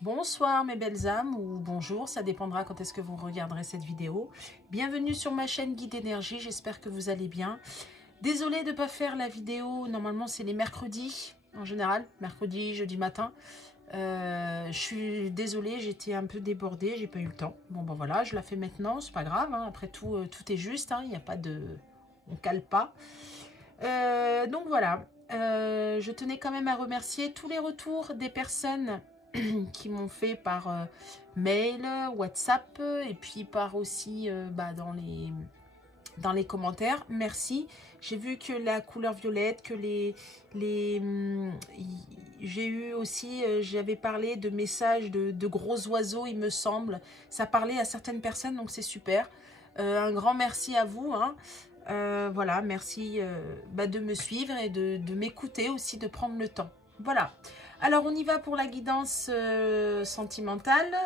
Bonsoir mes belles âmes ou bonjour, ça dépendra quand est-ce que vous regarderez cette vidéo. Bienvenue sur ma chaîne Guide Énergie, j'espère que vous allez bien. Désolée de ne pas faire la vidéo, normalement c'est les mercredis en général, mercredi, jeudi matin. Je suis désolée, j'étais un peu débordée, j'ai pas eu le temps. Bon ben voilà, je la fais maintenant, c'est pas grave, hein. Après tout, tout est juste, hein. Il n'y a pas de... on cale pas. Donc voilà, je tenais quand même à remercier tous les retours des personnes qui m'ont fait par mail, WhatsApp et puis par aussi dans les commentaires. Merci. J'ai vu que la couleur violette, que j'ai eu aussi, j'avais parlé de messages de gros oiseaux, il me semble. Ça parlait à certaines personnes, donc c'est super. Un grand merci à vous, hein. Voilà, merci de me suivre et de m'écouter aussi, de prendre le temps. Voilà. Alors, on y va pour la guidance sentimentale.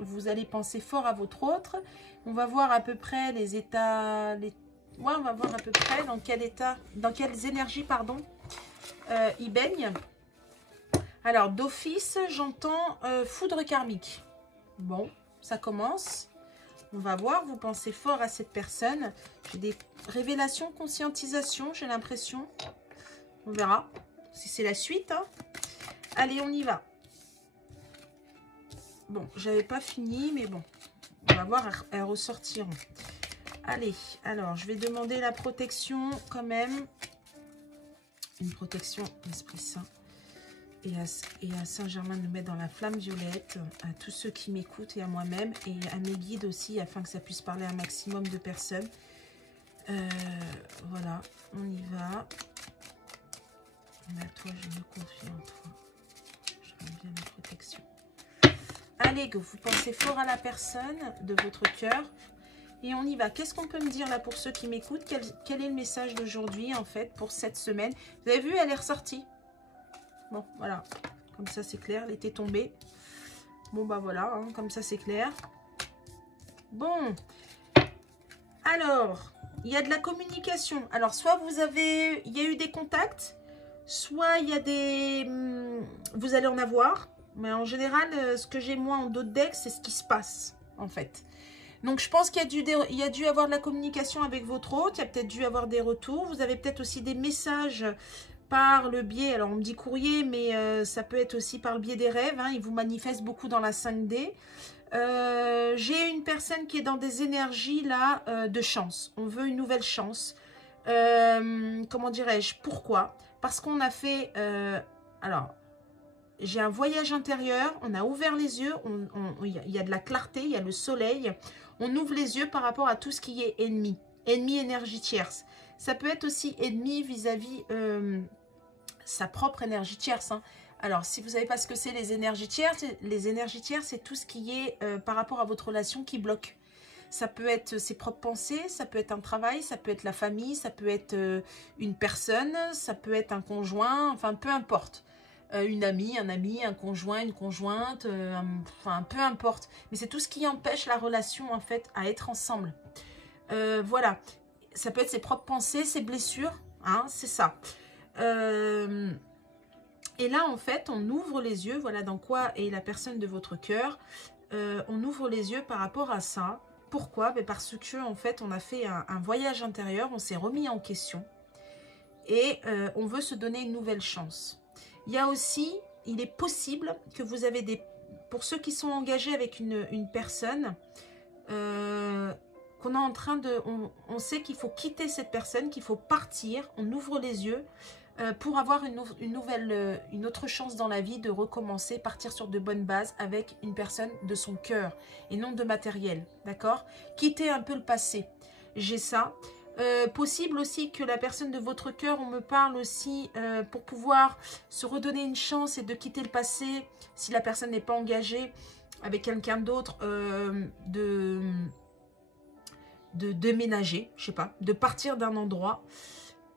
Vous allez penser fort à votre autre. On va voir à peu près les états... Ouais, on va voir à peu près dans quel état, dans quelles énergies, pardon, il baigne. Alors, d'office, j'entends foudre karmique. Bon, ça commence. On va voir, vous pensez fort à cette personne. J'ai des révélations, conscientisation, j'ai l'impression. On verra si c'est la suite, hein. Allez, on y va. Bon, j'avais pas fini, mais bon, on va voir, elles ressortiront. Allez, alors, je vais demander la protection quand même. Une protection d'Esprit Saint. Et à Saint-Germain de nous mettre dans la flamme violette, à tous ceux qui m'écoutent et à moi-même, et à mes guides aussi, afin que ça puisse parler à un maximum de personnes. Voilà, on y va. Mais à toi, je me confie en toi. J'aime bien la protection. Allez, que vous pensez fort à la personne de votre cœur. Et on y va. Qu'est-ce qu'on peut me dire là pour ceux qui m'écoutent? Quel est le message d'aujourd'hui, en fait, pour cette semaine? Vous avez vu, elle est ressortie. Bon, voilà. Comme ça, c'est clair. Elle était tombée. Bon, bah voilà. Hein, comme ça, c'est clair. Bon. Alors, il y a de la communication. Alors, soit vous avez... Il y a eu des contacts. Soit il y a des... Vous allez en avoir. Mais en général, ce que j'ai moi en dos de deck, c'est ce qui se passe, en fait. Donc, je pense qu'il y a dû avoir de la communication avec votre hôte. Il y a peut-être dû avoir des retours. Vous avez peut-être aussi des messages par le biais... Alors, on me dit courrier, mais ça peut être aussi par le biais des rêves. Hein, il vous manifeste beaucoup dans la 5D. J'ai une personne qui est dans des énergies, là, de chance. On veut une nouvelle chance. Comment dirais-je? Pourquoi? Parce qu'on a fait... alors, j'ai un voyage intérieur, on a ouvert les yeux, il y a de la clarté, il y a le soleil. On ouvre les yeux par rapport à tout ce qui est ennemi. Ennemi, énergie tierce. Ça peut être aussi ennemi vis-à-vis sa propre énergie tierce. Hein. Alors, si vous ne savez pas ce que c'est les énergies tierces, c'est tout ce qui est par rapport à votre relation qui bloque. Ça peut être ses propres pensées, ça peut être un travail, ça peut être la famille, ça peut être une personne, ça peut être un conjoint, enfin peu importe. Une amie, un ami, un conjoint, une conjointe, enfin peu importe. Mais c'est tout ce qui empêche la relation en fait à être ensemble. Voilà, ça peut être ses propres pensées, ses blessures, hein, c'est ça. Et là en fait on ouvre les yeux, voilà dans quoi est la personne de votre cœur. On ouvre les yeux par rapport à ça. Pourquoi? Parce que en fait on a fait un voyage intérieur, on s'est remis en question et on veut se donner une nouvelle chance. Il y a aussi, il est possible que vous avez des... Pour ceux qui sont engagés avec une personne, qu'on est en train de... On sait qu'il faut quitter cette personne, qu'il faut partir, on ouvre les yeux pour avoir une autre chance dans la vie de recommencer, partir sur de bonnes bases avec une personne de son cœur et non de matériel, d'accord? Quitter un peu le passé, j'ai ça. Possible aussi que la personne de votre cœur, on me parle aussi pour pouvoir se redonner une chance et de quitter le passé, si la personne n'est pas engagée avec quelqu'un d'autre, de déménager, je sais pas, de partir d'un endroit.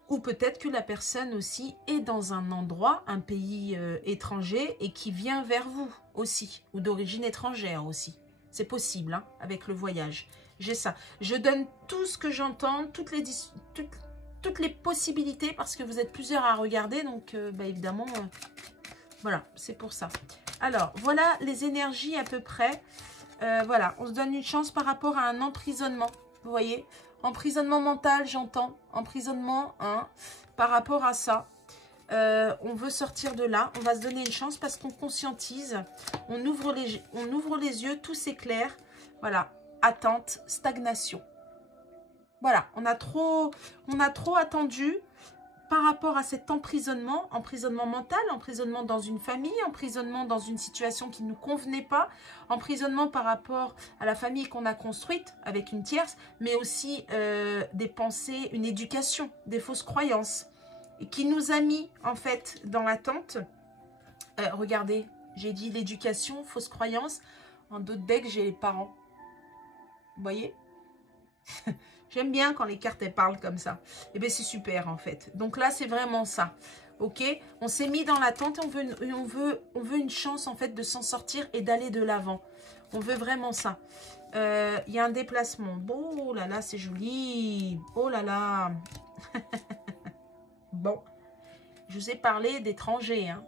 Ou peut-être que la personne aussi est dans un endroit, un pays étranger et qui vient vers vous aussi, ou d'origine étrangère aussi. C'est possible, hein, avec le voyage. J'ai ça. Je donne tout ce que j'entends, toutes les possibilités, parce que vous êtes plusieurs à regarder, donc évidemment, voilà, c'est pour ça. Alors, voilà les énergies à peu près. Voilà, on se donne une chance par rapport à un emprisonnement. Vous voyez, emprisonnement mental, j'entends. Emprisonnement, hein, par rapport à ça. On veut sortir de là. On va se donner une chance parce qu'on conscientise. On ouvre les yeux, tout s'éclaire. Voilà, attente, stagnation. Voilà, on a trop attendu par rapport à cet emprisonnement mental, emprisonnement dans une famille, emprisonnement dans une situation qui ne nous convenait pas, emprisonnement par rapport à la famille qu'on a construite avec une tierce, mais aussi des pensées, une éducation, des fausses croyances, et qui nous a mis en fait dans l'attente. Regardez, j'ai dit l'éducation, fausses croyances, en d'autres decks j'ai les parents. Vous voyez? J'aime bien quand les cartes elles parlent comme ça. Et bien c'est super en fait. Donc là c'est vraiment ça. Ok, on s'est mis dans l'attente et on veut une chance en fait de s'en sortir et d'aller de l'avant. On veut vraiment ça. Il y a un déplacement. Bon, oh là là, c'est joli. Oh là là. Bon, je vous ai parlé d'étrangers. Hein.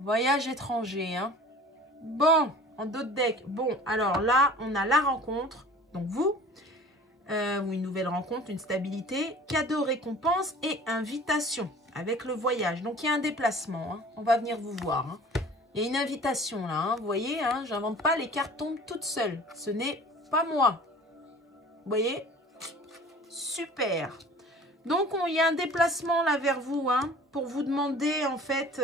Voyage étranger. Hein. Bon, en d'autres decks. Bon, alors là, on a la rencontre. Donc vous, ou une nouvelle rencontre, une stabilité, cadeau, récompense et invitation avec le voyage. Donc, il y a un déplacement. Hein. On va venir vous voir. Hein. Il y a une invitation là. Hein. Vous voyez, hein, j'invente pas, les cartes tombent toutes seules. Ce n'est pas moi. Vous voyez? Super. Donc, il y a un déplacement là vers vous, hein, pour vous demander, en fait,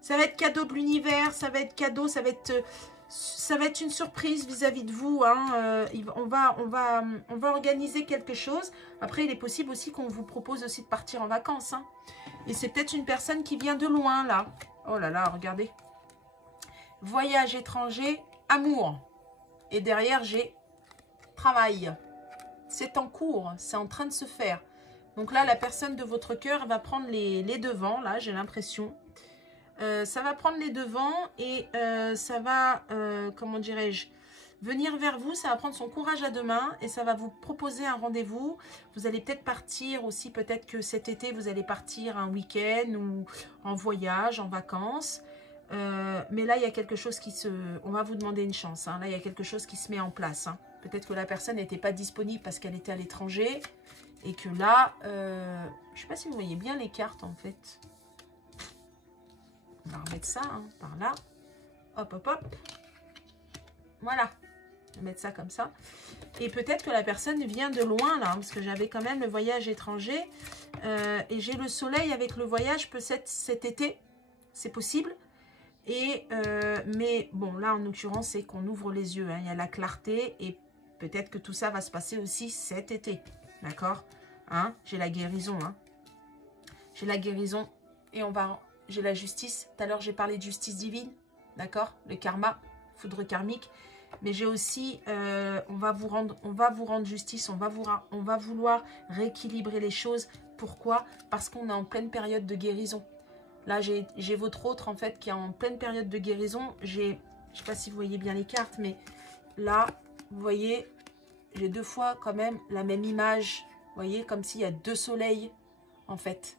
ça va être cadeau de l'univers, ça va être cadeau, ça va être une surprise vis-à-vis de vous. Hein. On va organiser quelque chose. Après, il est possible aussi qu'on vous propose aussi de partir en vacances. Hein. Et c'est peut-être une personne qui vient de loin, là. Oh là là, regardez. Voyage étranger, amour. Et derrière, j'ai travail. C'est en cours, c'est en train de se faire. Donc là, la personne de votre cœur va prendre les devants, là, j'ai l'impression. Ça va prendre les devants et ça va, comment dirais-je, venir vers vous. Ça va prendre son courage à deux mains et ça va vous proposer un rendez-vous. Vous allez peut-être partir aussi, peut-être que cet été, vous allez partir un week-end ou en voyage, en vacances. Mais là, il y a quelque chose qui se... On va vous demander une chance. Hein. Là, il y a quelque chose qui se met en place. Hein. Peut-être que la personne n'était pas disponible parce qu'elle était à l'étranger. Et que là, je ne sais pas si vous voyez bien les cartes en fait. On va remettre ça hein, par là. Hop, hop, hop. Voilà. On va mettre ça comme ça. Et peut-être que la personne vient de loin là. Parce que j'avais quand même le voyage étranger. Et j'ai le soleil avec le voyage peut-être cet été. C'est possible. Et, mais bon, là en l'occurrence, c'est qu'on ouvre les yeux. Hein. Il y a la clarté. Et peut-être que tout ça va se passer aussi cet été. D'accord, hein, j'ai la guérison. Hein. J'ai la guérison et j'ai la justice. Tout à l'heure, j'ai parlé de justice divine. D'accord, le karma, foudre karmique. Mais j'ai aussi, on va vous rendre justice. On va vouloir rééquilibrer les choses. Pourquoi? Parce qu'on est en pleine période de guérison. Là, j'ai votre autre, en fait, qui est en pleine période de guérison. Je ne sais pas si vous voyez bien les cartes, mais là, vous voyez... J'ai deux fois quand même la même image. Vous voyez, comme s'il y a deux soleils, en fait.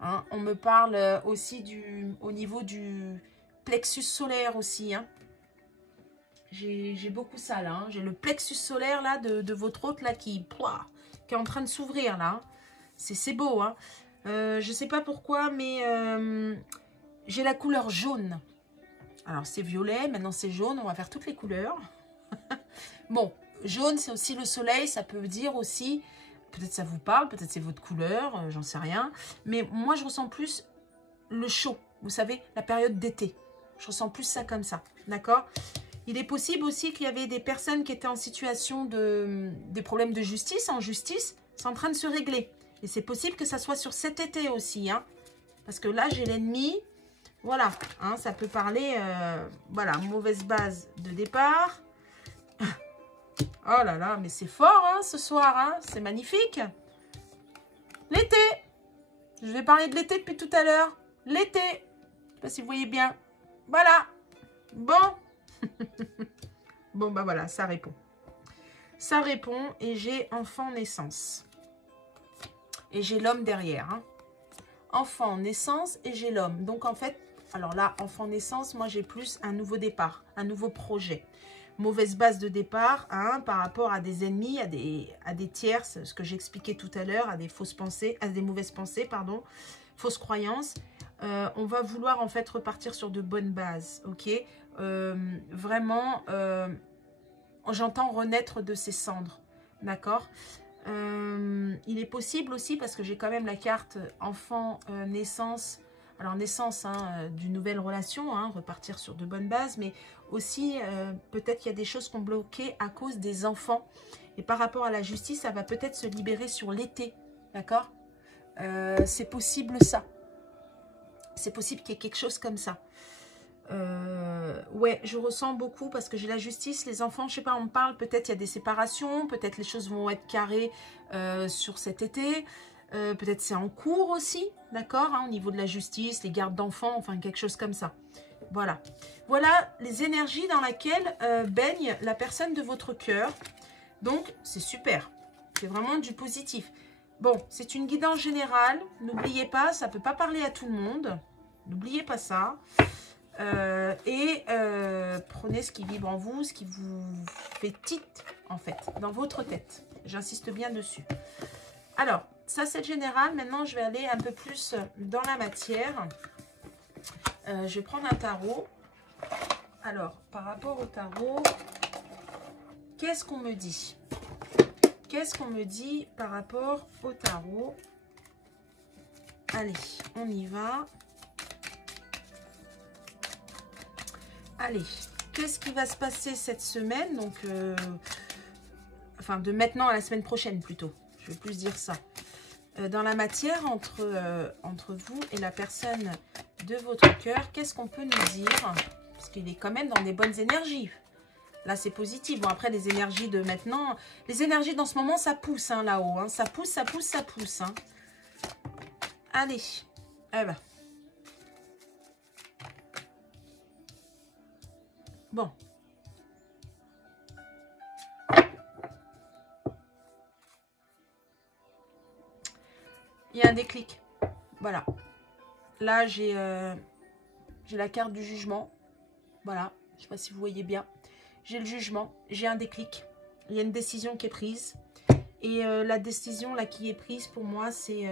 Hein, on me parle aussi au niveau du plexus solaire aussi. Hein. J'ai beaucoup ça, là. Hein. J'ai le plexus solaire, là, de votre hôte, là, qui est en train de s'ouvrir, là. C'est beau, hein. Je ne sais pas pourquoi, mais j'ai la couleur jaune. Alors, c'est violet, maintenant c'est jaune. On va faire toutes les couleurs. Bon. Jaune, c'est aussi le soleil, ça peut dire aussi, peut-être ça vous parle, peut-être c'est votre couleur, j'en sais rien. Mais moi, je ressens plus le chaud, vous savez, la période d'été. Je ressens plus ça comme ça, d'accord? Il est possible aussi qu'il y avait des personnes qui étaient en situation des problèmes de justice, en justice, c'est en train de se régler. Et c'est possible que ça soit sur cet été aussi, hein, parce que là, j'ai l'ennemi, voilà, hein, ça peut parler, voilà, mauvaise base de départ. Oh là là, mais c'est fort hein, ce soir, hein, c'est magnifique. L'été. Je vais parler de l'été depuis tout à l'heure. L'été. Je ne sais pas si vous voyez bien. Voilà. Bon. Bon, bah voilà, ça répond. Ça répond et j'ai enfant naissance. Et j'ai l'homme derrière. Hein. Enfant naissance et j'ai l'homme. Donc en fait, Alors là, enfant naissance, moi j'ai plus un nouveau départ, un nouveau projet. Mauvaise base de départ hein, par rapport à des ennemis, à des tierces, ce que j'expliquais tout à l'heure, à des fausses pensées, à des mauvaises pensées, pardon, fausses croyances. On va vouloir en fait repartir sur de bonnes bases, ok. Vraiment, j'entends renaître de ses cendres, d'accord. Il est possible aussi, parce que j'ai quand même la carte enfant, naissance. Alors naissance d'une nouvelle relation, hein, repartir sur de bonnes bases, mais aussi peut-être qu'il y a des choses qui ont bloqué à cause des enfants. Et par rapport à la justice, ça va peut-être se libérer sur l'été, d'accord. C'est possible ça. C'est possible qu'il y ait quelque chose comme ça. Ouais, je ressens beaucoup parce que j'ai la justice, les enfants, je sais pas, on me parle, peut-être il y a des séparations, peut-être les choses vont être carrées sur cet été, peut-être c'est en cours aussi, d'accord, hein, au niveau de la justice, les gardes d'enfants, enfin quelque chose comme ça. Voilà. Voilà les énergies dans lesquelles baigne la personne de votre cœur. Donc, c'est super. C'est vraiment du positif. Bon, c'est une guidance générale. N'oubliez pas, ça ne peut pas parler à tout le monde. N'oubliez pas ça. Prenez ce qui vibre en vous, ce qui vous fait titre, en fait, dans votre tête. J'insiste bien dessus. Alors, ça c'est général. Maintenant, je vais aller un peu plus dans la matière. Je vais prendre un tarot. Alors, par rapport au tarot, qu'est-ce qu'on me dit? Qu'est-ce qu'on me dit par rapport au tarot? Allez, on y va. Allez, qu'est-ce qui va se passer cette semaine? Donc, enfin, de maintenant à la semaine prochaine plutôt. Je vais plus dire ça. Dans la matière, entre vous et la personne de votre cœur, qu'est-ce qu'on peut nous dire? Parce qu'il est quand même dans des bonnes énergies. Là, c'est positif. Bon, après, les énergies de maintenant... Les énergies dans ce moment, ça pousse hein, là-haut. Hein. Ça pousse, ça pousse, ça pousse. Hein. Allez. Eh ben. Bon. Il y a un déclic. Voilà. Là, j'ai la carte du jugement. Voilà. Je ne sais pas si vous voyez bien. J'ai le jugement. J'ai un déclic. Il y a une décision qui est prise. Et la décision là qui est prise pour moi, c'est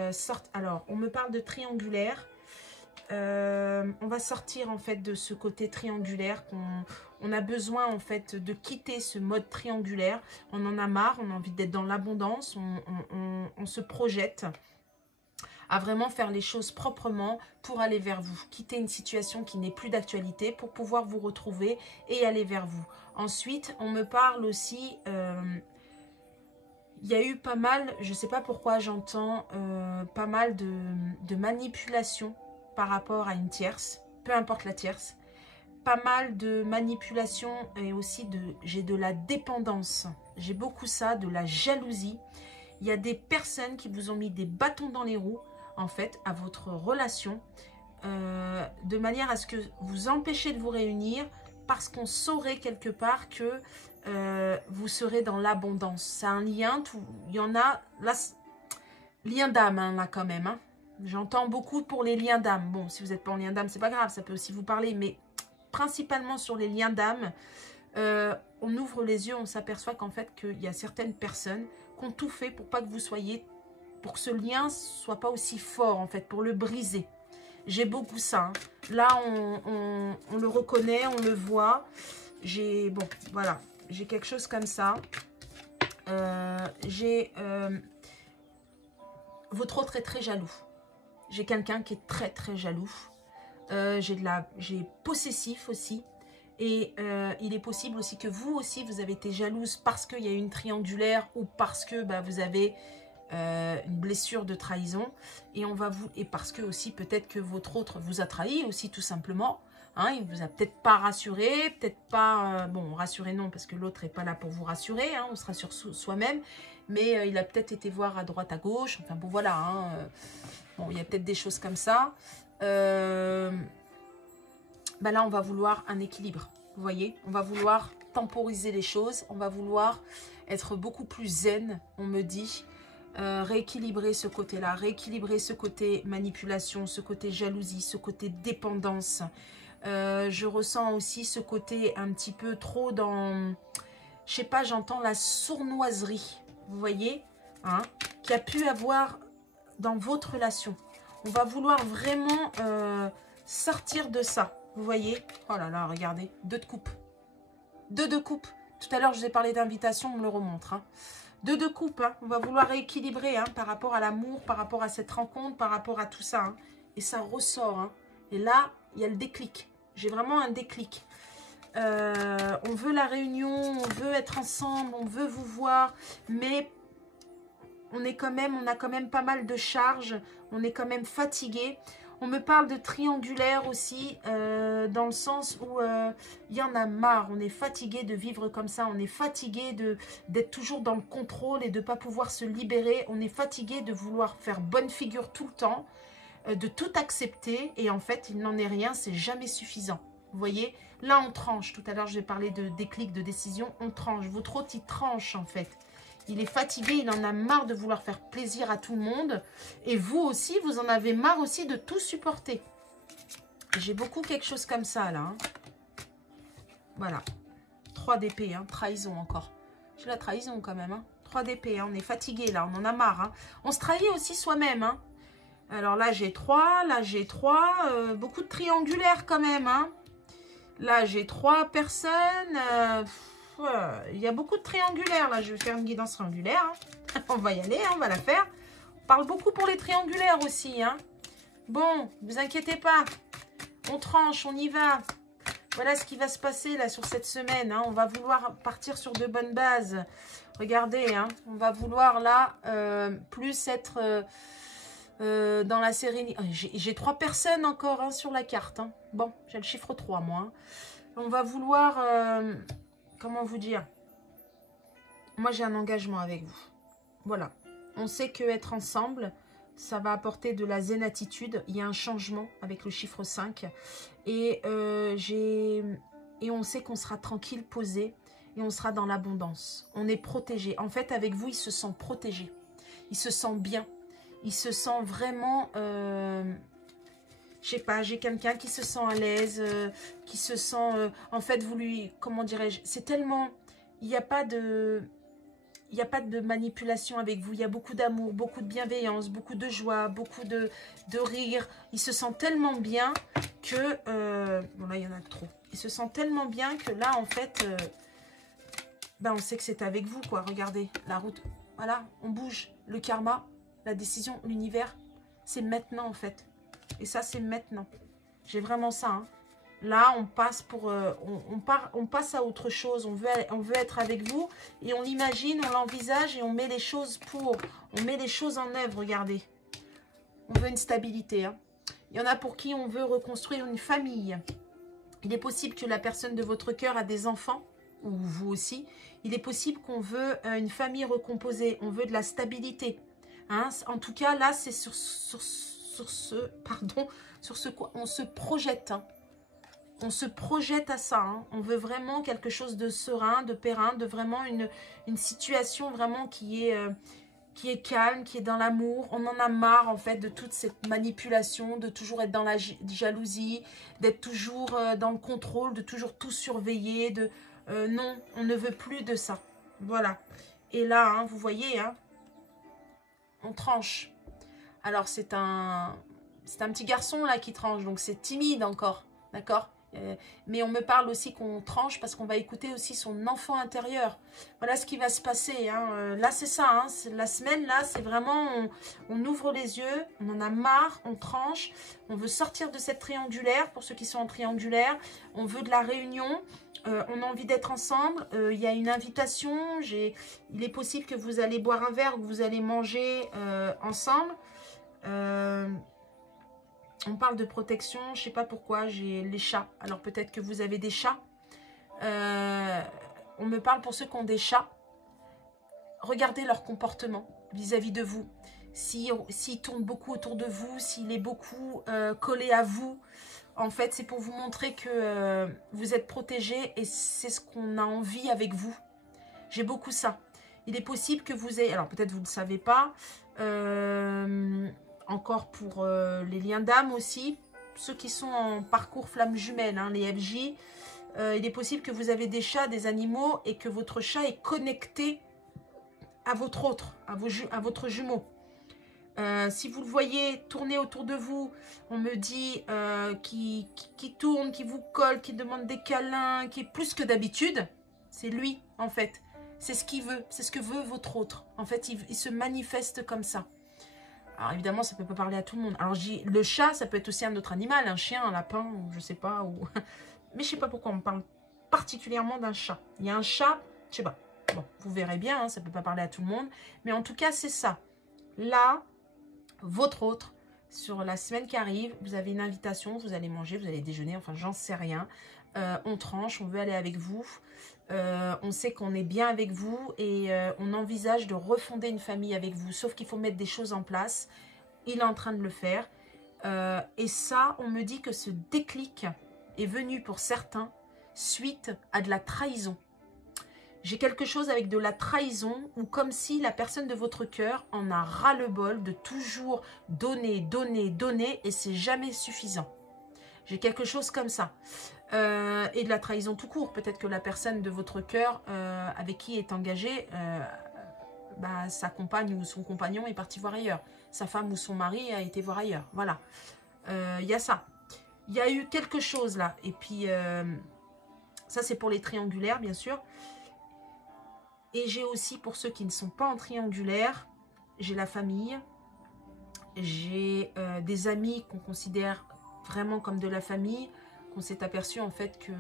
Alors, on me parle de triangulaire. On va sortir en fait de ce côté triangulaire. On a besoin en fait de quitter ce mode triangulaire. On en a marre, on a envie d'être dans l'abondance. On se projette à vraiment faire les choses proprement pour aller vers vous. Quitter une situation qui n'est plus d'actualité pour pouvoir vous retrouver et aller vers vous. Ensuite, on me parle aussi... il y a eu pas mal, je ne sais pas pourquoi j'entends pas mal de manipulations par rapport à une tierce, peu importe la tierce. Pas mal de manipulations et aussi j'ai de la dépendance. J'ai beaucoup ça, de la jalousie. Il y a des personnes qui vous ont mis des bâtons dans les roues, en fait, à votre relation, de manière à ce que vous empêchez de vous réunir parce qu'on saurait quelque part que vous serez dans l'abondance. C'est un lien, il y en a, là, lien d'âme, hein, là quand même. Hein. J'entends beaucoup pour les liens d'âme. Bon, si vous n'êtes pas en lien d'âme, c'est pas grave, ça peut aussi vous parler, mais principalement sur les liens d'âme, on ouvre les yeux, on s'aperçoit qu'en fait, qu'il y a certaines personnes qui ont tout fait pour pas que vous soyez, pour que ce lien soit pas aussi fort, en fait, pour le briser. J'ai beaucoup ça. Hein. Là, on le reconnaît, on le voit. Bon, voilà. J'ai quelque chose comme ça. Votre autre est très jaloux. J'ai quelqu'un qui est très, très jaloux. J'ai possessif aussi. Et il est possible aussi que vous aussi, vous avez été jalouse parce qu'il y a une triangulaire ou parce que vous avez une blessure de trahison. Et parce que aussi, peut-être que votre autre vous a trahi aussi, tout simplement. Hein, il ne vous a peut-être pas rassuré, peut-être pas... bon, rassuré non, parce que l'autre n'est pas là pour vous rassurer. Hein, on se rassure soi-même. Mais il a peut-être été voir à droite, à gauche. Enfin, bon, voilà. Hein, bon, il y a peut-être des choses comme ça. Là, on va vouloir un équilibre. Vous voyez, on va vouloir temporiser les choses. On va vouloir être beaucoup plus zen, on me dit. rééquilibrer ce côté-là, rééquilibrer ce côté manipulation, ce côté jalousie, ce côté dépendance. Je ressens aussi ce côté un petit peu trop dans, je sais pas, j'entends la sournoiserie, vous voyez, hein, qui a pu avoir dans votre relation. On va vouloir vraiment sortir de ça, vous voyez. Oh là là, regardez, 2 de coupe. 2 de coupe. Tout à l'heure, je vous ai parlé d'invitation, on me le remontre, hein. 2 de coupe, hein. On va vouloir rééquilibrer, hein, par rapport à l'amour, par rapport à cette rencontre, par rapport à tout ça, hein. Et ça ressort, hein. Et là, il y a le déclic. J'ai vraiment un déclic. On veut la réunion, on veut être ensemble, on veut vous voir, mais on a quand même pas mal de charges, on est quand même fatigué. On me parle de triangulaire aussi, dans le sens où il y en a marre, on est fatigué de vivre comme ça, on est fatigué d'être toujours dans le contrôle et de ne pas pouvoir se libérer, on est fatigué de vouloir faire bonne figure tout le temps, de tout accepter, et en fait, il n'en est rien, c'est jamais suffisant. Vous voyez, là on tranche, tout à l'heure je vais parler de déclic, de décision, on tranche, votre hôte il tranche en fait. Il est fatigué, il en a marre de vouloir faire plaisir à tout le monde. Et vous aussi, vous en avez marre aussi de tout supporter. J'ai beaucoup quelque chose comme ça, là. Hein. Voilà. 3 d'épée, hein. Trahison encore. J'ai la trahison quand même. Hein. 3 d'épée, hein. On est fatigué, là. On en a marre. Hein. On se trahit aussi soi-même. Hein. Alors là, j'ai 3. Là, j'ai 3. Beaucoup de triangulaires quand même. Hein. Là, j'ai 3 personnes. Il y a beaucoup de triangulaires, là. Je vais faire une guidance triangulaire. Hein. On va y aller, hein, on va la faire. On parle beaucoup pour les triangulaires aussi. Hein. Bon, ne vous inquiétez pas. On tranche, on y va. Voilà ce qui va se passer, là, sur cette semaine. Hein. On va vouloir partir sur de bonnes bases. Regardez, hein, on va vouloir, là, plus être dans la sérénité. J'ai 3 personnes encore, hein, sur la carte. Hein. Bon, j'ai le chiffre 3, moi. Hein. On va vouloir... comment vous dire? Moi, j'ai un engagement avec vous. Voilà. On sait qu'être ensemble, ça va apporter de la zen attitude. Il y a un changement avec le chiffre 5. Et, et on sait qu'on sera tranquille, posé. Et on sera dans l'abondance. On est protégé. En fait, avec vous, il se sent protégé. Il se sent bien. Il se sent vraiment... je sais pas, j'ai quelqu'un qui se sent à l'aise, qui se sent... en fait, vous lui... Comment dirais-je? C'est tellement... Il n'y a pas de... Il n'y a pas de manipulation avec vous. Il y a beaucoup d'amour, beaucoup de bienveillance, beaucoup de joie, beaucoup de rire. Il se sent tellement bien que... bon, là, il y en a trop. Il se sent tellement bien que là, en fait... ben, on sait que c'est avec vous, quoi. Regardez, la route. Voilà, on bouge. Le karma, la décision, l'univers, c'est maintenant, en fait. Et ça, c'est maintenant. J'ai vraiment ça. Hein. Là, on passe pour, on passe à autre chose. On veut être avec vous et on l'imagine, on l'envisage et on met les choses on met les choses en œuvre. Regardez. On veut une stabilité. Hein. Il y en a pour qui on veut reconstruire une famille. Il est possible que la personne de votre cœur a des enfants, ou vous aussi. Il est possible qu'on veut une famille recomposée. On veut de la stabilité. Hein. En tout cas, là, c'est sur ce quoi on se projette. Hein. On se projette à ça. Hein. On veut vraiment quelque chose de serein, de périn, de vraiment une situation vraiment qui est calme, qui est dans l'amour. On en a marre en fait de toute cette manipulation, de toujours être dans la jalousie, d'être toujours dans le contrôle, de toujours tout surveiller. Non, on ne veut plus de ça. Voilà. Et là, hein, vous voyez, hein, on tranche. Alors, c'est un petit garçon là qui tranche, donc c'est timide encore, d'accord? Mais on me parle aussi qu'on tranche parce qu'on va écouter aussi son enfant intérieur. Voilà ce qui va se passer. Hein. Là, c'est ça. Hein. La semaine, là, c'est vraiment... On ouvre les yeux, on en a marre, on tranche. On veut sortir de cette triangulaire, pour ceux qui sont en triangulaire. On veut de la réunion. On a envie d'être ensemble. Il y a une invitation. Il est possible que vous allez boire un verre ou que vous allez manger ensemble. On parle de protection, je ne sais pas pourquoi, j'ai les chats. Alors peut-être que vous avez des chats. On me parle pour ceux qui ont des chats. Regardez leur comportement vis-à-vis de vous. S'il tourne beaucoup autour de vous, s'il est beaucoup collé à vous, en fait, c'est pour vous montrer que vous êtes protégé et c'est ce qu'on a envie avec vous. J'ai beaucoup ça. Il est possible que vous ayez... Alors, peut-être vous ne le savez pas. Encore pour les liens d'âme aussi. Ceux qui sont en parcours flamme jumelle, hein, les FJ. Il est possible que vous avez des chats, des animaux, et que votre chat est connecté à votre autre, à votre jumeau. Si vous le voyez tourner autour de vous, on me dit qui tourne, qui vous colle, qui demande des câlins, qui est plus que d'habitude, c'est lui en fait. C'est ce qu'il veut, c'est ce que veut votre autre. En fait, il se manifeste comme ça. Alors évidemment, ça ne peut pas parler à tout le monde. Alors je dis, le chat, ça peut être aussi un autre animal, un chien, un lapin, ou je sais pas. Ou... Mais je sais pas pourquoi on parle particulièrement d'un chat. Il y a un chat, je sais pas. Bon, vous verrez bien, hein, ça ne peut pas parler à tout le monde. Mais en tout cas, c'est ça. Là, votre autre, sur la semaine qui arrive, vous avez une invitation, vous allez manger, vous allez déjeuner, enfin j'en sais rien. On tranche, on veut aller avec vous. On sait qu'on est bien avec vous et on envisage de refonder une famille avec vous. Sauf qu'il faut mettre des choses en place. Il est en train de le faire. Et ça, on me dit que ce déclic est venu pour certains suite à de la trahison. J'ai quelque chose avec de la trahison ou comme si la personne de votre cœur en a ras-le-bol de toujours donner, donner, donner et c'est jamais suffisant. J'ai quelque chose comme ça. Et de la trahison tout court. Peut-être que la personne de votre cœur avec qui est engagé, sa compagne ou son compagnon est parti voir ailleurs. Sa femme ou son mari a été voir ailleurs. Voilà. Il y a ça. Il y a eu quelque chose là. Et puis, ça c'est pour les triangulaires bien sûr. Et j'ai aussi, pour ceux qui ne sont pas en triangulaire, j'ai la famille, j'ai des amis qu'on considère vraiment comme de la famille, qu'on s'est aperçu en fait que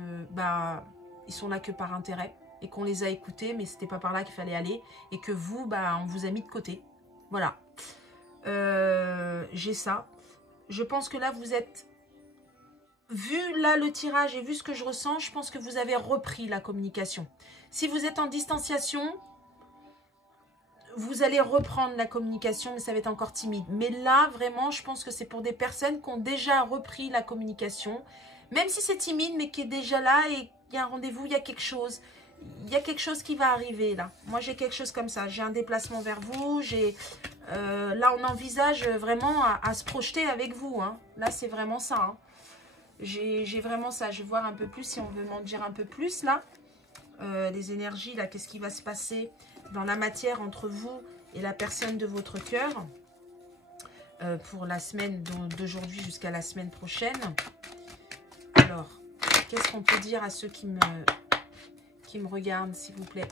ils sont là que par intérêt et qu'on les a écoutés, mais c'était pas par là qu'il fallait aller et que vous, on vous a mis de côté. Voilà. J'ai ça. Je pense que là, vous êtes... Vu là le tirage et vu ce que je ressens, je pense que vous avez repris la communication. Si vous êtes en distanciation, vous allez reprendre la communication, mais ça va être encore timide. Mais là, vraiment, je pense que c'est pour des personnes qui ont déjà repris la communication. Même si c'est timide, mais qui est déjà là et il y a un rendez-vous, il y a quelque chose. Il y a quelque chose qui va arriver là. Moi, j'ai quelque chose comme ça. J'ai un déplacement vers vous. Là, on envisage vraiment à se projeter avec vous. Hein. Là, c'est vraiment ça. Hein. J'ai vraiment ça. Je vais voir un peu plus si on veut m'en dire un peu plus là. Les énergies, là, qu'est-ce qui va se passer dans la matière entre vous et la personne de votre cœur pour la semaine d'aujourd'hui jusqu'à la semaine prochaine. Alors, qu'est-ce qu'on peut dire à ceux qui me regardent, s'il vous plaît?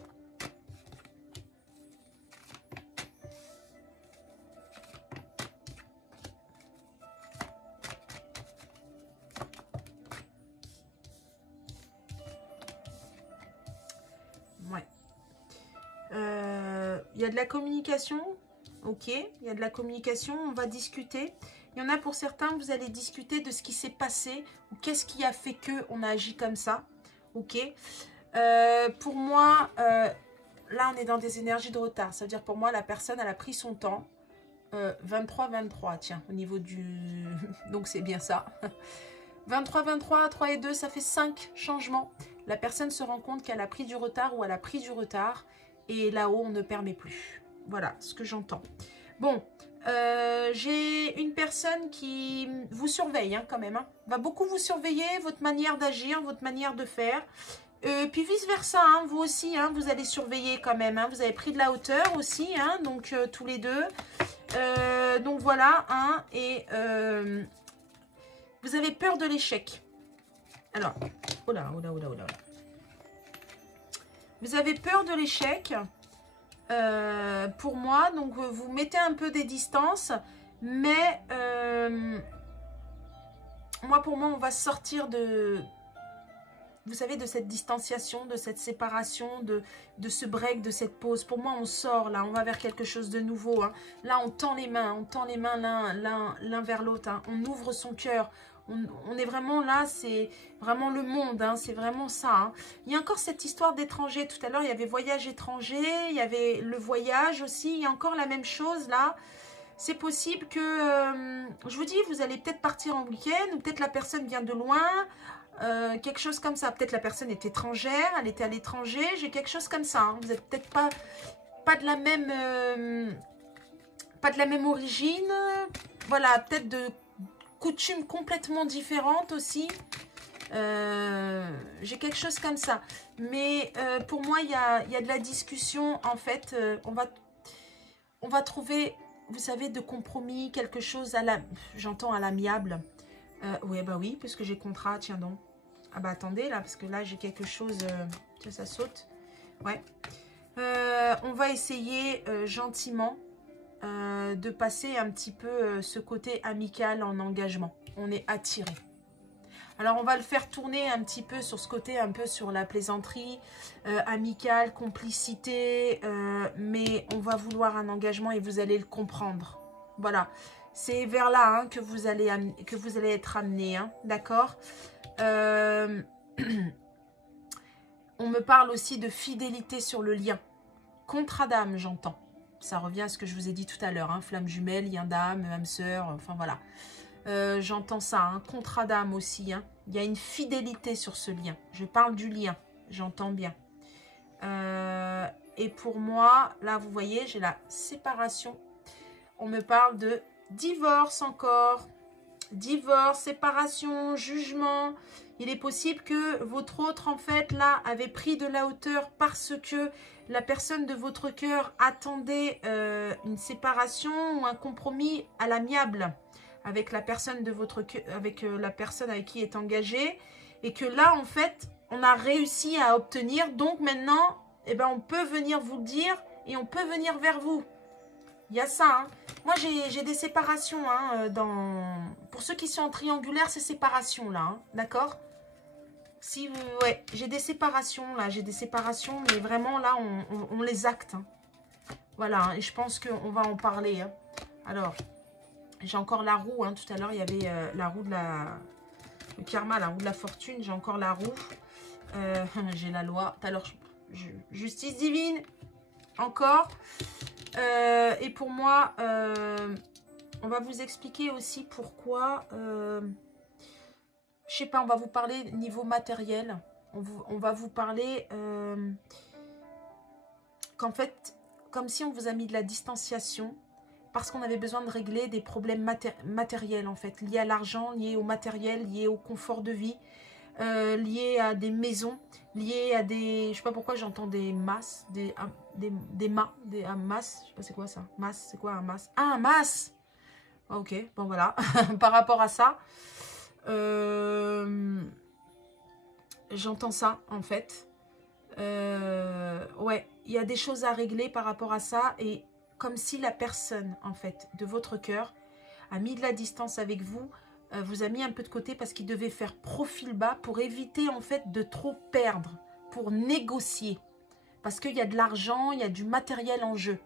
Il y a de la communication, ok, il y a de la communication, on va discuter. Il y en a pour certains, vous allez discuter de ce qui s'est passé, ou qu'est-ce qui a fait qu'on a agi comme ça, ok. Pour moi, là on est dans des énergies de retard, ça veut dire pour moi la personne elle a pris son temps, 23-23, tiens, au niveau du... donc c'est bien ça. 23-23, 3 et 2, ça fait 5 changements. La personne se rend compte qu'elle a pris du retard ou elle a pris du retard. Et là-haut, on ne permet plus. Voilà ce que j'entends. Bon, j'ai une personne qui vous surveille quand même. Hein. Va beaucoup vous surveiller, votre manière d'agir, votre manière de faire. Puis vice-versa, hein, vous aussi, hein, vous allez surveiller quand même. Hein. Vous avez pris de la hauteur aussi, hein, donc tous les deux. Donc voilà, hein, et vous avez peur de l'échec. Alors, oh là, oh là, oh là, oh là. Vous avez peur de l'échec, pour moi, donc vous mettez un peu des distances, mais pour moi, on va sortir de, vous savez, de cette distanciation, de cette séparation, de ce break, de cette pause. Pour moi, on sort là, on va vers quelque chose de nouveau. Hein. Là, on tend les mains l'un vers l'autre. Hein. On ouvre son cœur. On est vraiment là, c'est vraiment le monde, hein, c'est vraiment ça. Hein. Il y a encore cette histoire d'étranger. Tout à l'heure, il y avait voyage étranger, il y avait le voyage aussi. Il y a encore la même chose là. C'est possible que, je vous dis, vous allez peut-être partir en week-end, ou peut-être la personne vient de loin, quelque chose comme ça. Peut-être la personne est étrangère, elle était à l'étranger, j'ai quelque chose comme ça. Hein. Vous n'êtes peut-être pas... pas de la même origine. Voilà, peut-être de coutumes complètement différentes aussi. J'ai quelque chose comme ça. Mais pour moi, il y a de la discussion. En fait, on va trouver, vous savez, de compromis, quelque chose à la... J'entends à l'amiable. Ouais, bah oui, puisque j'ai contrat, tiens donc. Ah bah attendez, là, parce que là, j'ai quelque chose... tiens, ça saute. Ouais. On va essayer gentiment de passer un petit peu ce côté amical en engagement. On est attiré. Alors, on va le faire tourner un petit peu sur ce côté, un peu sur la plaisanterie, amicale, complicité, mais on va vouloir un engagement et vous allez le comprendre. Voilà, c'est vers là hein, que vous allez être amené, hein, d'accord. On me parle aussi de fidélité sur le lien. Contrat d'âme, j'entends. Ça revient à ce que je vous ai dit tout à l'heure, hein, flamme jumelle, lien d'âme, âme sœur, enfin voilà. J'entends ça, hein, contrat d'âme aussi. Hein. Il y a une fidélité sur ce lien. Je parle du lien, j'entends bien. Et pour moi, là, vous voyez, j'ai la séparation. On me parle de divorce encore. Divorce, séparation, jugement. Il est possible que votre autre, en fait, là, avait pris de la hauteur parce que la personne de votre cœur attendait une séparation ou un compromis à l'amiable avec la personne de votre avec la personne avec qui est engagé, et que là en fait on a réussi à obtenir, donc maintenant eh ben, on peut venir vous le dire et on peut venir vers vous. Il y a ça, hein. Moi j'ai des séparations hein, pour ceux qui sont en triangulaire, ces séparations là, hein, d'accord. Si ouais, j'ai des séparations là, mais vraiment là on les acte, hein. Voilà, hein, et je pense qu'on va en parler, hein. Alors j'ai encore la roue, hein. Tout à l'heure, il y avait la roue de le karma, la roue de la fortune. J'ai encore la roue. J'ai la loi. Tout à l'heure, justice divine. Encore. Et pour moi, on va vous expliquer aussi pourquoi... je sais pas, on va vous parler niveau matériel. On va vous parler qu'en fait, comme si on vous a mis de la distanciation, parce qu'on avait besoin de régler des problèmes matériels, en fait, liés à l'argent, liés au matériel, liés au confort de vie, liés à des maisons, liés à des... Je sais pas pourquoi j'entends des masses, des masses, je sais pas c'est quoi ça, masse, c'est quoi un masse? Ah, un masse. Ok, bon voilà, par rapport à ça, j'entends ça, en fait. Ouais, il y a des choses à régler par rapport à ça, et comme si la personne, en fait, de votre cœur a mis de la distance avec vous, vous a mis un peu de côté parce qu'il devait faire profil bas pour éviter, en fait, de trop perdre, pour négocier. Parce qu'il y a de l'argent, il y a du matériel en jeu.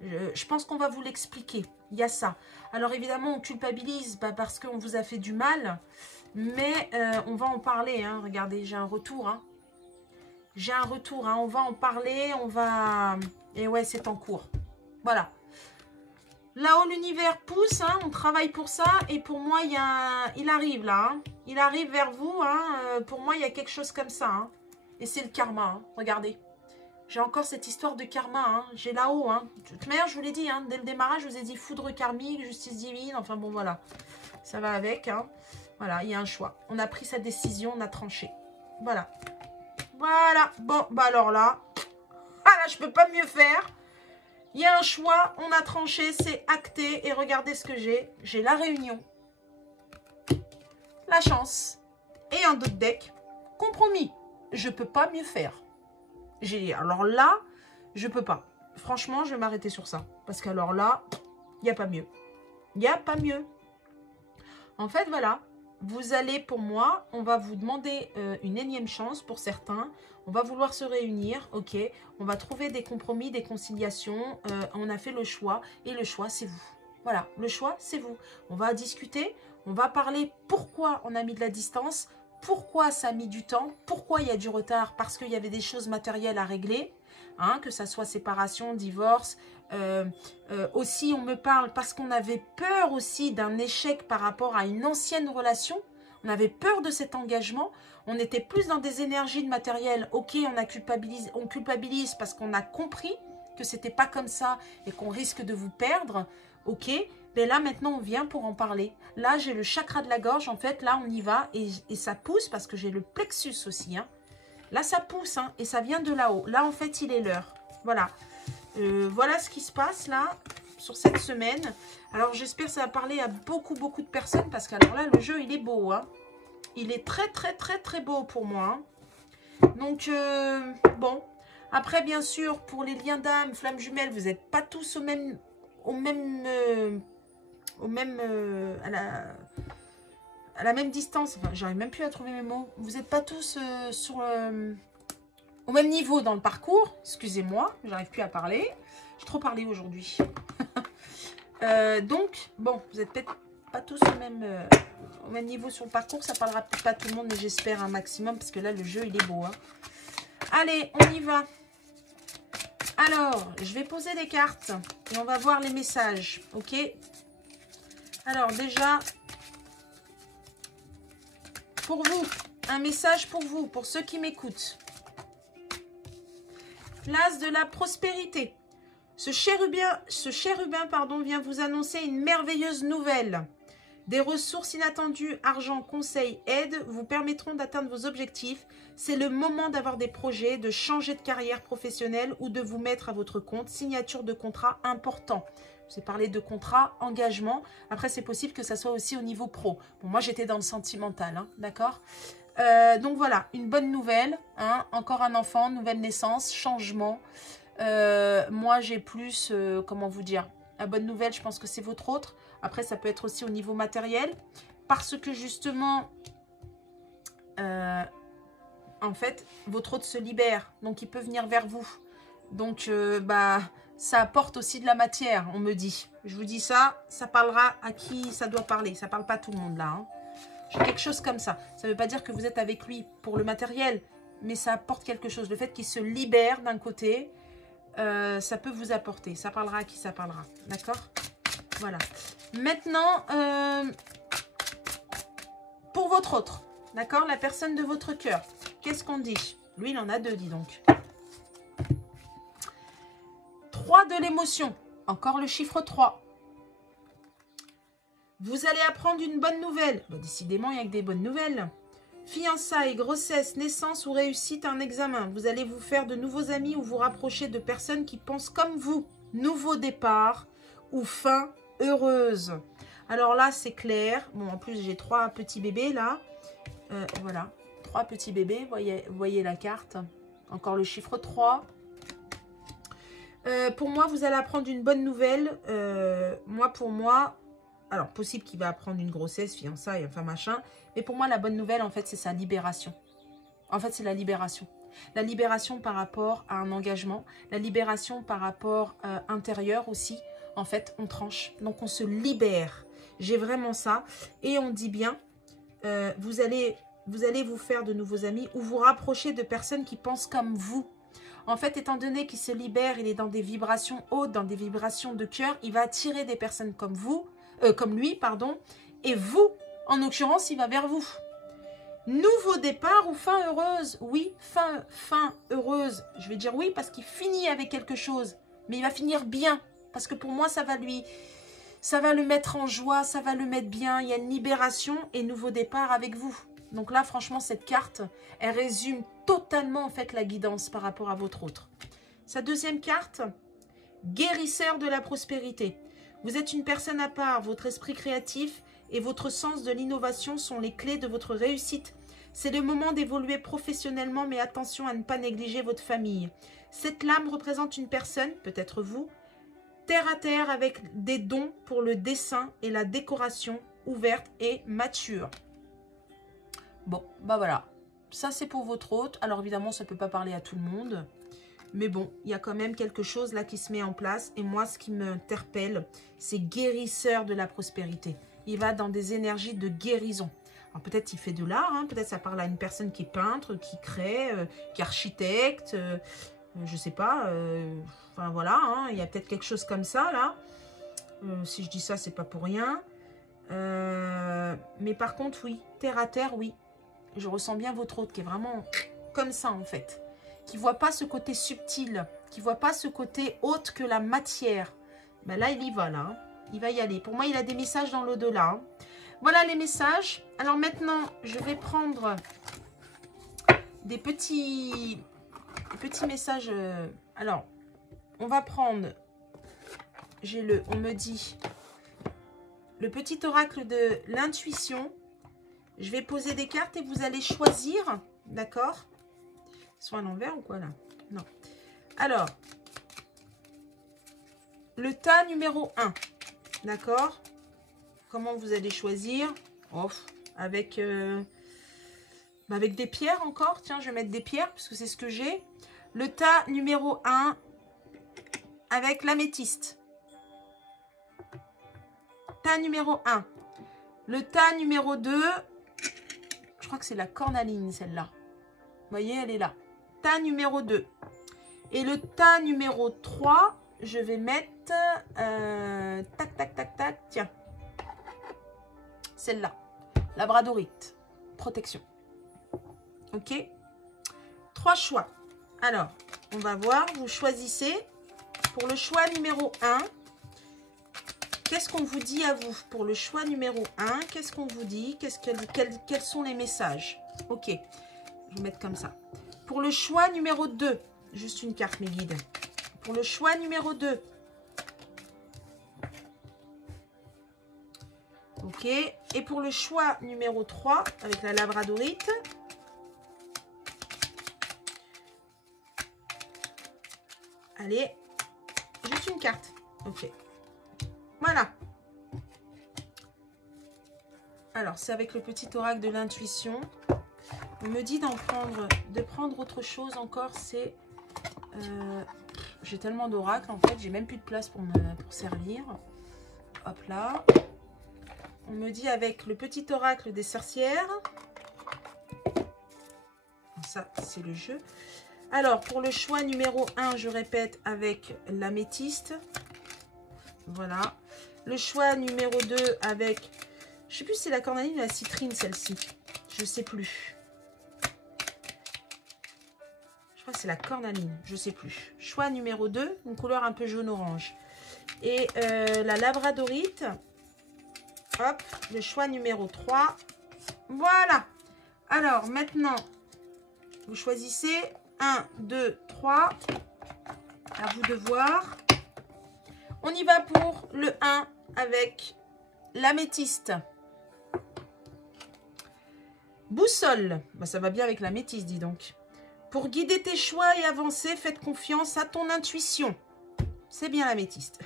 Je pense qu'on va vous l'expliquer. Il y a ça. Alors, évidemment, on culpabilise parce qu'on vous a fait du mal, mais on va en parler. Hein. Regardez, j'ai un retour. Hein. J'ai un retour. Hein. On va en parler. On va... Et ouais, c'est en cours. Voilà. Là-haut, l'univers pousse, hein, on travaille pour ça. Et pour moi, il arrive là. Hein. Il arrive vers vous. Hein. Pour moi, il y a quelque chose comme ça. Hein. Et c'est le karma. Hein. Regardez. J'ai encore cette histoire de karma. Hein. J'ai là-haut. Hein. De toute manière, je vous l'ai dit. Hein, dès le démarrage, je vous ai dit foudre karmique, justice divine. Enfin bon, voilà. Ça va avec. Hein. Voilà, il y a un choix. On a pris sa décision, on a tranché. Voilà. Voilà. Bon, bah alors là. Ah là, je peux pas mieux faire. Il y a un choix, on a tranché, c'est acté. Et regardez ce que j'ai. J'ai la réunion, la chance et un d'autres deck. Compromis. Je peux pas mieux faire. Alors là, je peux pas. Franchement, je vais m'arrêter sur ça. Parce qu'alors là, il n'y a pas mieux. Il n'y a pas mieux. En fait, voilà. Vous allez, pour moi, on va vous demander une énième chance pour certains. On va vouloir se réunir, ok. On va trouver des compromis, des conciliations. On a fait le choix et le choix, c'est vous. Voilà, le choix, c'est vous. On va discuter, on va parler pourquoi on a mis de la distance, pourquoi ça a mis du temps, pourquoi il y a du retard, parce qu'il y avait des choses matérielles à régler, hein, que ça soit séparation, divorce. Aussi, on me parle parce qu'on avait peur aussi d'un échec par rapport à une ancienne relation. On avait peur de cet engagement. On était plus dans des énergies de matériel. Ok, on culpabilise parce qu'on a compris que c'était pas comme ça et qu'on risque de vous perdre, ok, mais là maintenant on vient pour en parler. Là j'ai le chakra de la gorge, en fait, là on y va et ça pousse parce que j'ai le plexus aussi, hein. Là ça pousse, hein, et ça vient de là-haut. Là en fait il est l'heure. Voilà. Voilà ce qui se passe là, sur cette semaine. Alors j'espère que ça va parler à beaucoup de personnes parce que alors là le jeu il est beau, hein. Il est très beau pour moi, hein. Donc bon, après bien sûr pour les liens d'âme, flammes jumelles, vous n'êtes pas tous à la même distance. Enfin, j'arrive même plus à trouver mes mots. Vous n'êtes pas tous au même niveau dans le parcours. Excusez-moi, j'arrive plus à parler. J'ai trop parlé aujourd'hui. Donc, bon, vous n'êtes peut-être pas tous au même niveau sur le parcours. Ça parlera peut-être pas à tout le monde, mais j'espère un maximum, parce que là, le jeu, il est beau, hein. Allez, on y va. Alors, je vais poser des cartes et on va voir les messages, ok? Alors, déjà, pour vous, un message pour vous, pour ceux qui m'écoutent. L'as de la prospérité. Ce chérubin, pardon, vient vous annoncer une merveilleuse nouvelle. Des ressources inattendues, argent, conseils, aide vous permettront d'atteindre vos objectifs. C'est le moment d'avoir des projets, de changer de carrière professionnelle ou de vous mettre à votre compte. Signature de contrat important. Je vous ai parlé de contrat, engagement. Après, c'est possible que ça soit aussi au niveau pro. Bon, moi, j'étais dans le sentimental, hein, d'accord ? Donc voilà, une bonne nouvelle, hein, encore un enfant, nouvelle naissance, changement. Moi j'ai plus, comment vous dire, la bonne nouvelle, je pense que c'est votre autre. Après ça peut être aussi au niveau matériel, parce que justement, en fait, votre autre se libère, donc il peut venir vers vous. Donc bah ça apporte aussi de la matière, on me dit. Je vous dis ça, ça parlera à qui ça doit parler, ça parle pas à tout le monde là, hein. Quelque chose comme ça. Ça ne veut pas dire que vous êtes avec lui pour le matériel, mais ça apporte quelque chose. Le fait qu'il se libère d'un côté, ça peut vous apporter. Ça parlera à qui ça parlera. D'accord? Voilà. Maintenant, pour votre autre, d'accord? La personne de votre cœur. Qu'est-ce qu'on dit? Lui, il en a deux, dis donc. 3 de l'émotion. Encore le chiffre 3. Vous allez apprendre une bonne nouvelle. Bon, décidément, il n'y a que des bonnes nouvelles. Fiançailles, grossesse, naissance ou réussite à un examen. Vous allez vous faire de nouveaux amis ou vous rapprocher de personnes qui pensent comme vous. Nouveau départ ou fin heureuse. Alors là, c'est clair. Bon, en plus, j'ai 3 petits bébés là. Voilà, 3 petits bébés. Voyez la carte. Encore le chiffre 3. Pour moi, vous allez apprendre une bonne nouvelle. Pour moi... Alors, possible qu'il va apprendre une grossesse, fiançailles, enfin machin. Mais pour moi, la bonne nouvelle, en fait, c'est sa libération. En fait, c'est la libération. La libération par rapport à un engagement. La libération par rapport intérieur aussi. En fait, on tranche. Donc, on se libère. J'ai vraiment ça. Et on dit bien, vous allez vous faire de nouveaux amis ou vous rapprocher de personnes qui pensent comme vous. En fait, étant donné qu'il se libère, il est dans des vibrations hautes, dans des vibrations de cœur. Il va attirer des personnes comme vous. Comme lui, pardon, et vous, en l'occurrence, il va vers vous. Nouveau départ ou fin heureuse? Oui, fin heureuse. Je vais dire oui parce qu'il finit avec quelque chose, mais il va finir bien, parce que pour moi, ça va le mettre en joie, ça va le mettre bien. Il y a une libération et nouveau départ avec vous. Donc là, franchement, cette carte, elle résume totalement en fait la guidance par rapport à votre autre. Sa deuxième carte, guérisseur de la prospérité. Vous êtes une personne à part, votre esprit créatif et votre sens de l'innovation sont les clés de votre réussite. C'est le moment d'évoluer professionnellement, mais attention à ne pas négliger votre famille. Cette lame représente une personne, peut-être vous, terre à terre avec des dons pour le dessin et la décoration, ouverte et mature. Bon, bah voilà. Ça, c'est pour votre hôte. Alors évidemment, ça ne peut pas parler à tout le monde. Mais bon, il y a quand même quelque chose là qui se met en place. Et moi, ce qui m'interpelle, c'est guérisseur de la prospérité. Il va dans des énergies de guérison. Alors peut-être il fait de l'art, hein, peut-être ça parle à une personne qui est peintre, qui crée, qui est architecte, je sais pas. Enfin voilà, hein, il y a peut-être quelque chose comme ça là. Si je dis ça, c'est pas pour rien. Mais par contre, oui, terre à terre, oui. Je ressens bien votre hôte qui est vraiment comme ça en fait. qui ne voit pas ce côté subtil, qui ne voit pas ce côté autre que la matière. Ben là, il y va, là. Hein. Il va y aller. Pour moi, il a des messages dans l'au-delà. Hein. Voilà les messages. Alors maintenant, je vais prendre des petits messages. Alors, on va prendre, on me dit, le petit oracle de l'intuition. Je vais poser des cartes et vous allez choisir, d'accord? Ils sont à l'envers ou quoi là? Non. Alors, le tas numéro 1, d'accord? Comment vous allez choisir? Oh, avec des pierres encore. Tiens, je vais mettre des pierres parce que c'est ce que j'ai. Le tas numéro 1 avec l'améthyste. Tas numéro 1. Le tas numéro 2, je crois que c'est la cornaline celle-là. Vous voyez, elle est là. Tas numéro 2. Et le tas numéro 3, je vais mettre... tac, tac, tac, tac. Tiens. Celle-là. Labradorite. Protection. Ok. 3 choix. Alors, on va voir. Vous choisissez. Pour le choix numéro 1, qu'est-ce qu'on vous dit à vous? Pour le choix numéro 1, qu'est-ce qu'on vous dit? Quels sont les messages? Ok. Je vais mettre comme ça. Pour le choix numéro 2, juste une carte, mes guides. Pour le choix numéro 2. Ok. Et pour le choix numéro 3, avec la labradorite. Allez. Juste une carte. Ok. Voilà. Alors, c'est avec le petit oracle de l'intuition. On me dit de prendre autre chose encore. C'est... j'ai tellement d'oracles, en fait. J'ai même plus de place pour servir. Hop là. On me dit avec le petit oracle des sorcières. Ça, c'est le jeu. Alors, pour le choix numéro 1, je répète, avec l'améthyste. Voilà. Le choix numéro 2 avec... Je ne sais plus si c'est la cornaline ou la citrine, celle-ci. Je ne sais plus. Je crois que c'est la cornaline. Je ne sais plus. Choix numéro 2, une couleur un peu jaune-orange. Et la labradorite. Hop, le choix numéro 3. Voilà. Alors, maintenant, vous choisissez 1, 2, 3. À vous de voir. On y va pour le 1 avec l'améthyste. Boussole. Bah, ça va bien avec l'améthyste, dis donc. Pour guider tes choix et avancer, faites confiance à ton intuition. C'est bien l'améthyste.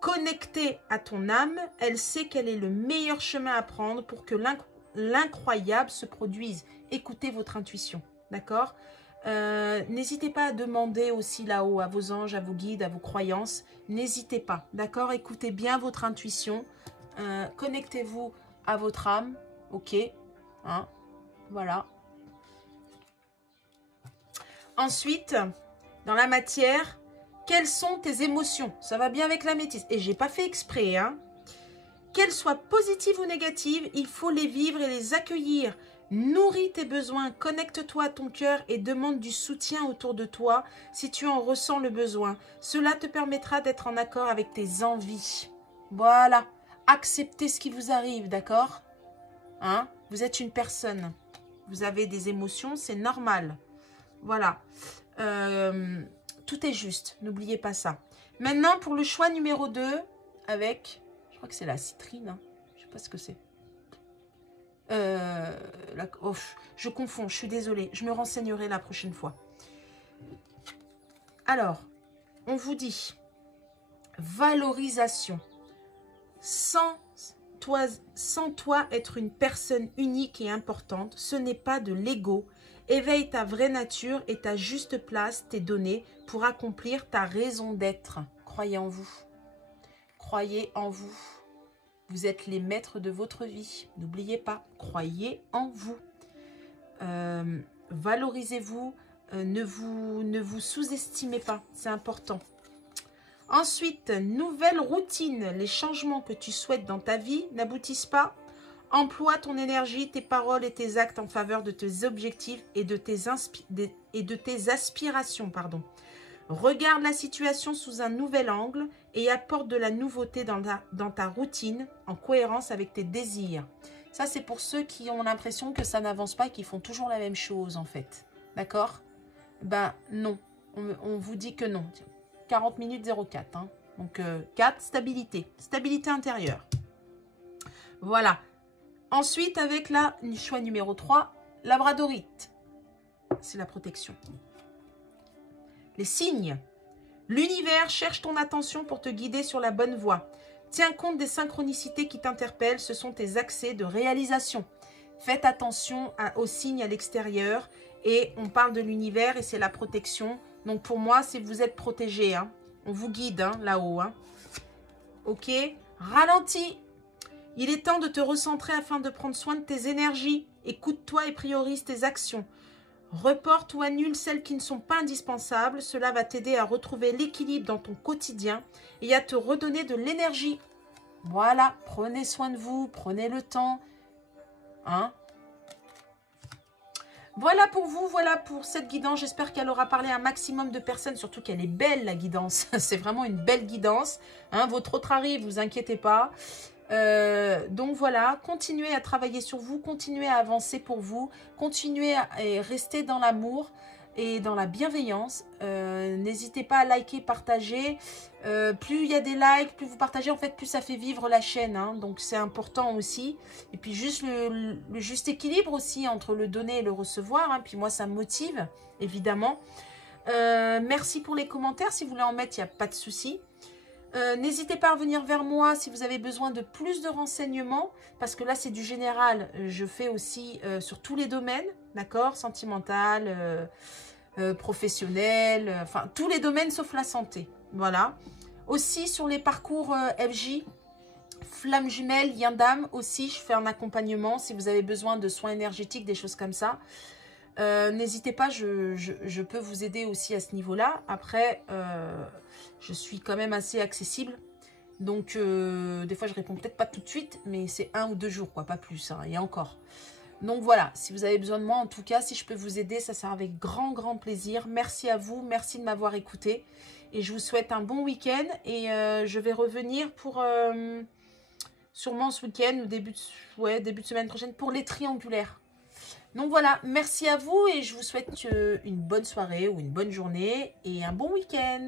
Connectée à ton âme, elle sait quel est le meilleur chemin à prendre pour que l'incroyable se produise. Écoutez votre intuition, d'accord? N'hésitez pas à demander aussi là-haut à vos anges, à vos guides, à vos croyances. N'hésitez pas, d'accord? Écoutez bien votre intuition. Connectez-vous à votre âme, ok? Hein? Voilà. Ensuite, dans la matière, quelles sont tes émotions? Ça va bien avec l'améthyste. Et j'ai pas fait exprès, hein? Qu'elles soient positives ou négatives, il faut les vivre et les accueillir. Nourris tes besoins, connecte-toi à ton cœur et demande du soutien autour de toi si tu en ressens le besoin. Cela te permettra d'être en accord avec tes envies. Voilà, acceptez ce qui vous arrive, d'accord? Hein? Vous êtes une personne, vous avez des émotions, c'est normal. Voilà, tout est juste, n'oubliez pas ça. Maintenant, pour le choix numéro 2, avec, je crois que c'est la citrine, hein. Je ne sais pas ce que c'est. Je confonds, je suis désolée, je me renseignerai la prochaine fois. Alors, on vous dit valorisation. Sans toi être une personne unique et importante, ce n'est pas de l'ego. Éveille ta vraie nature et ta juste place t'est donnée pour accomplir ta raison d'être. Croyez en vous. Croyez en vous. Vous êtes les maîtres de votre vie. N'oubliez pas, croyez en vous. Valorisez-vous. Ne vous sous-estimez pas. C'est important. Ensuite, nouvelle routine. Les changements que tu souhaites dans ta vie n'aboutissent pas Emploie ton énergie, tes paroles et tes actes en faveur de tes objectifs et de tes aspirations. Pardon. Regarde la situation sous un nouvel angle et apporte de la nouveauté dans ta routine en cohérence avec tes désirs. Ça, c'est pour ceux qui ont l'impression que ça n'avance pas et qui font toujours la même chose, en fait. D'accord? Ben non, on vous dit que non. 40 minutes 04. Hein. Donc 4, stabilité. Stabilité intérieure. Voilà. Ensuite, avec la choix numéro 3, labradorite. C'est la protection. Les signes. L'univers cherche ton attention pour te guider sur la bonne voie. Tiens compte des synchronicités qui t'interpellent. Ce sont tes accès de réalisation. Faites attention aux signes à l'extérieur. Et on parle de l'univers et c'est la protection. Donc pour moi, c'est vous êtes protégé. Hein. On vous guide hein, là-haut. Hein. Ok. Ralentis. Il est temps de te recentrer afin de prendre soin de tes énergies. Écoute-toi et priorise tes actions. Reporte ou annule celles qui ne sont pas indispensables. Cela va t'aider à retrouver l'équilibre dans ton quotidien et à te redonner de l'énergie. Voilà, prenez soin de vous, prenez le temps. Hein? Voilà pour vous, voilà pour cette guidance. J'espère qu'elle aura parlé à un maximum de personnes, surtout qu'elle est belle la guidance. C'est vraiment une belle guidance. Hein, votre autre arrive, vous inquiétez pas. Donc voilà, continuez à travailler sur vous, continuez à avancer pour vous, continuez à rester dans l'amour et dans la bienveillance. N'hésitez pas à liker, partager. Plus il y a des likes, plus vous partagez, en fait, plus ça fait vivre la chaîne. Hein, donc c'est important aussi. Et puis juste le juste équilibre aussi entre le donner et le recevoir. Hein, puis moi, ça me motive, évidemment. Merci pour les commentaires. Si vous voulez en mettre, il n'y a pas de souci. N'hésitez pas à revenir vers moi si vous avez besoin de plus de renseignements, parce que là c'est du général, je fais aussi sur tous les domaines, d'accord, sentimental, professionnel, enfin tous les domaines sauf la santé, voilà. Aussi sur les parcours FJ, flamme jumelle, yin d'âme, aussi je fais un accompagnement si vous avez besoin de soins énergétiques, des choses comme ça. N'hésitez pas, je peux vous aider aussi à ce niveau-là. Après, je suis quand même assez accessible. Donc, des fois, je réponds peut-être pas tout de suite, mais c'est 1 ou 2 jours, quoi, pas plus, hein, et encore. Donc, voilà, si vous avez besoin de moi, en tout cas, si je peux vous aider, ça sera avec grand, grand plaisir. Merci à vous, merci de m'avoir écouté. Et je vous souhaite un bon week-end. Et je vais revenir pour, sûrement ce week-end ou début de semaine prochaine, pour les triangulaires. Donc voilà, merci à vous et je vous souhaite une bonne soirée ou une bonne journée et un bon week-end.